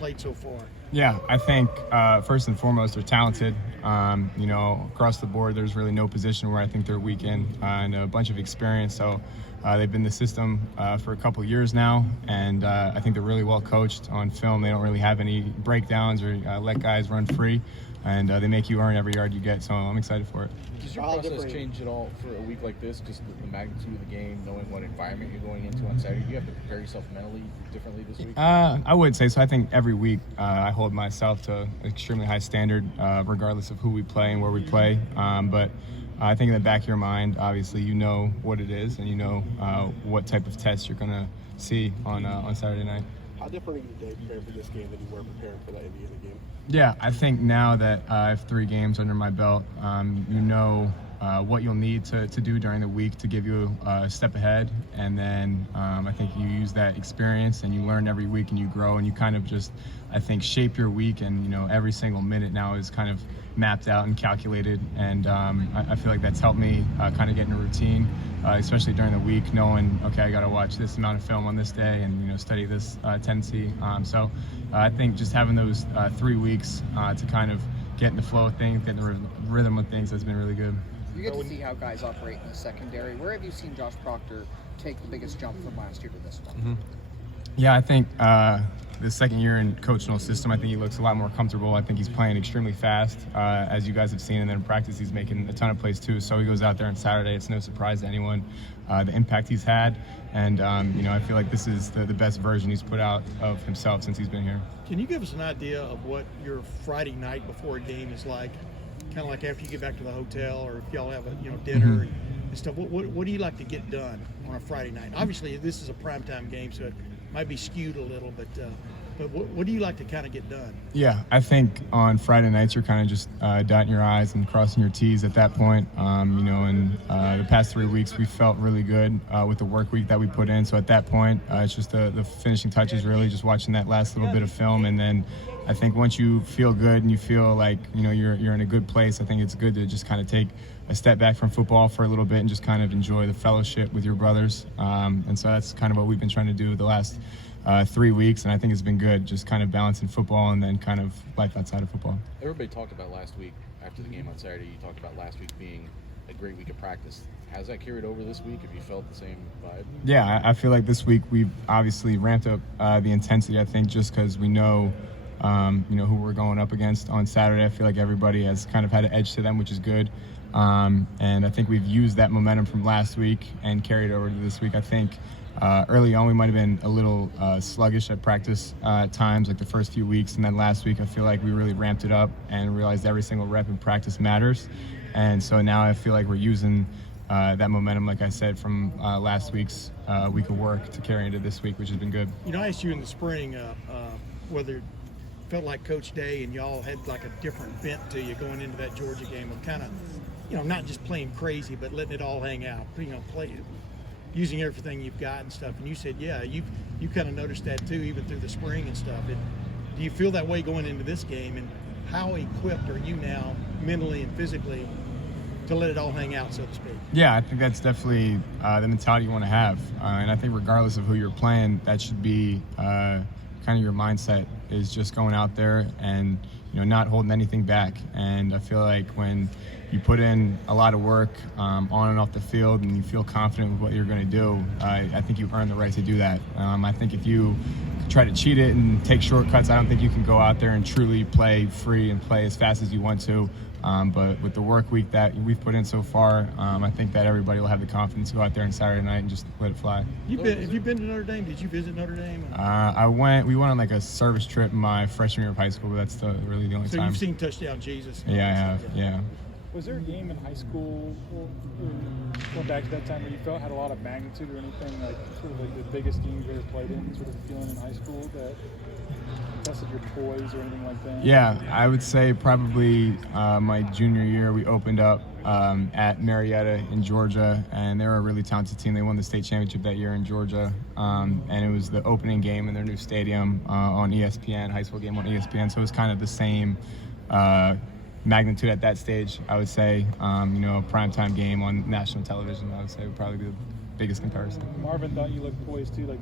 played so far? Yeah, I think first and foremost they're talented. Across the board, there's really no position where I think they're weak in, and a bunch of experience. So they've been in the system for a couple of years now, and I think they're really well coached on film. They don't really have any breakdowns or let guys run free, and they make you earn every yard you get. So I'm excited for it. Does your process change at all for a week like this? Just the magnitude of the game, knowing what environment you're going into on Saturday. Do you have to prepare yourself mentally differently this week? I would say so. I think every week I hold myself to an extremely high standard, regardless of who we play and where we play. But I think in the back of your mind, obviously, you know what it is, and you know what type of test you're going to see on Saturday night. How different are you today preparing for this game than you were preparing for that Indiana game? Yeah, I think now that I have 3 games under my belt, you know what you'll need to do during the week to give you a step ahead. And then I think you use that experience and you learn every week and you grow and you kind of just, I think, shape your week. And, every single minute now is kind of mapped out and calculated. And I feel like that's helped me kind of get in a routine, especially during the week, knowing, okay, I got to watch this amount of film on this day and, study this tendency. So I think just having those 3 weeks to kind of get in the flow of things, get in the rhythm of things has been really good. You get to see how guys operate in the secondary. Where have you seen Josh Proctor take the biggest jump from last year to this one? Mm-hmm. Yeah, I think the second year in Coach Noel's system, I think he looks a lot more comfortable. I think he's playing extremely fast, as you guys have seen, and then in practice he's making a ton of plays too. So he goes out there on Saturday. It's no surprise to anyone the impact he's had, and I feel like this is the best version he's put out of himself since he's been here. Can you give us an idea of what your Friday night before a game is like? Kind of like after you get back to the hotel, or if y'all have a dinner and stuff. What do you like to get done on a Friday night? Obviously, this is a primetime game, so it might be skewed a little, but what do you like to kind of get done? Yeah, I think on Friday nights you're kind of just dotting your I's and crossing your T's at that point. In the past 3 weeks we felt really good with the work week that we put in. So at that point, it's just the finishing touches, really just watching that last little bit of film. And then I think once you feel good and you feel like you're in a good place, I think it's good to just kind of take a step back from football for a little bit and just kind of enjoy the fellowship with your brothers. And so that's kind of what we've been trying to do the last 3 weeks, and I think it's been good, just kind of balancing football and then kind of life outside of football. Everybody talked about last week after the game on Saturday. You talked about last week being a great week of practice. Has that carried over this week? Have you felt the same vibe? Yeah, I feel like this week we've obviously ramped up the intensity. I think just because we know, who we're going up against on Saturday. I feel like everybody has kind of had an edge to them, which is good. And I think we've used that momentum from last week and carried over to this week. I think early on we might have been a little sluggish at practice at times, like the first few weeks, and then last week I feel like we really ramped it up and realized every single rep in practice matters. And so now I feel like we're using that momentum, like I said, from last week's week of work to carry into this week, which has been good. I asked you in the spring whether it felt like Coach Day and y'all had like a different bent to you going into that Georgia game of kind of, not just playing crazy, but letting it all hang out, using everything you've got and stuff. And you said, yeah, you kind of noticed that too, even through the spring and stuff. Do you feel that way going into this game? And how equipped are you now, mentally and physically, to let it all hang out, so to speak? Yeah, I think that's definitely the mentality you want to have. And I think regardless of who you're playing, that should be kind of your mindset, is just going out there and not holding anything back. And I feel like when you put in a lot of work on and off the field and you feel confident with what you're going to do, I think you earn the right to do that. I think if you try to cheat it and take shortcuts, I don't think you can go out there and truly play free and play as fast as you want to. But with the work week that we've put in so far, I think that everybody will have the confidence to go out there on Saturday night and just let it fly. Have you been to Notre Dame? Did you visit Notre Dame? We went on like a service trip my freshman year of high school, but that's really the only time. So you've seen Touchdown Jesus? Yeah, I have, yeah. Was there a game in high school, going back to that time, where you felt had a lot of magnitude or anything, like sort of like the biggest game you've ever played in, sort of feeling in high school that tested your poise or anything like that? Yeah, I would say probably my junior year we opened up at Marietta in Georgia, and they were a really talented team. They won the state championship that year in Georgia, and it was the opening game in their new stadium on ESPN, high school game on ESPN, so it was kind of the same magnitude at that stage, I would say. A primetime game on national television, I would say, would probably be the biggest comparison. Marvin thought you looked poised too, like